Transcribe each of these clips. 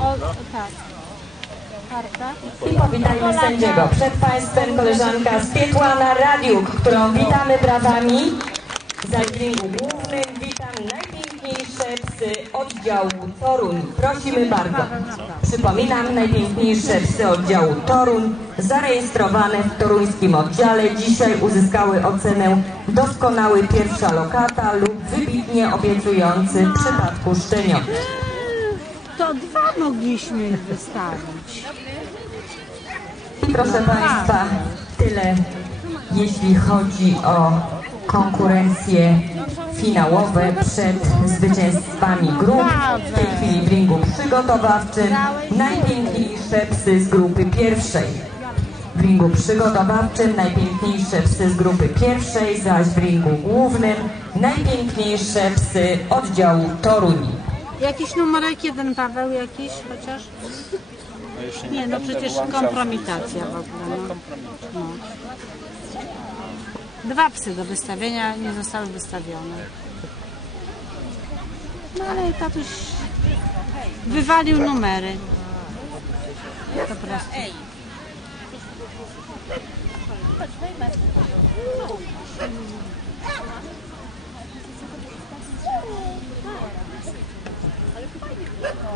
O, tak. Karta. I powitajmy sędziego. Przed Państwem koleżanka Spietłana Radiuk, którą witamy brawami. Za dźwięku głównym witam najpiękniejsze psy oddziału Toruń. Prosimy bardzo. Przypominam, najpiękniejsze psy oddziału Toruń zarejestrowane w toruńskim oddziale dzisiaj uzyskały ocenę doskonały pierwsza lokata lub wybitnie obiecujący w przypadku szczeniot. To dwa mogliśmy wystawić. I proszę Państwa, tyle jeśli chodzi o konkurencje finałowe przed zwycięstwami grup. W tej chwili w ringu przygotowawczym najpiękniejsze psy z grupy pierwszej. W ringu przygotowawczym najpiękniejsze psy z grupy pierwszej, zaś w ringu głównym najpiękniejsze psy oddziału Toruń. Jakiś numerek jeden, Paweł, jakiś chociaż? Nie, no przecież kompromitacja w ogóle. No. No. Dwa psy do wystawienia nie zostały wystawione. No ale tatuś wywalił numery. Po prostu.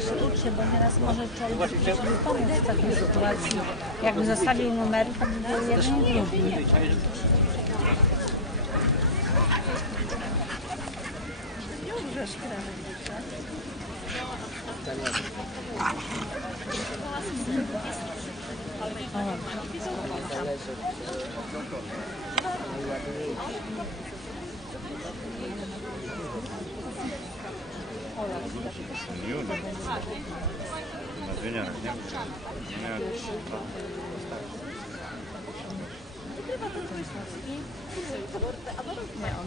się uczę, bo nieraz może człowiek żeby pomóc w takiej sytuacji. Jakby zostawił numery, to by był jeden i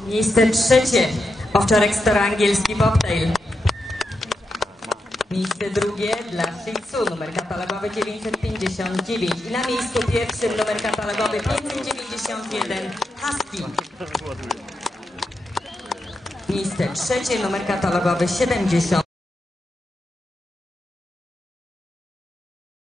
Miejsce trzecie. Owczarek staroangielski Bobtail. Miejsce drugie dla Shih numer katalogowy 959. I na miejscu pierwszym numer katalogowy 591 Husky. Miejsce trzecie, numer katalogowy 70